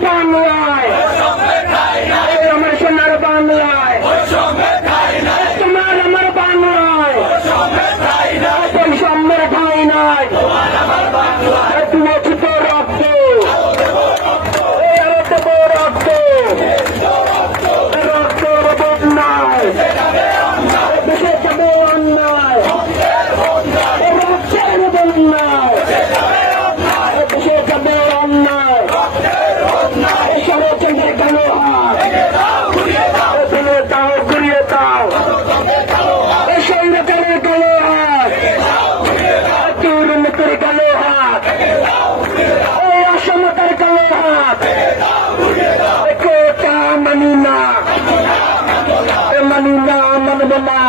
samurai. কালো কালো হাত। তোর মুখের কালো হাত। ও অসমতার কালো হাত। কোটা মানি না মানি না মানব না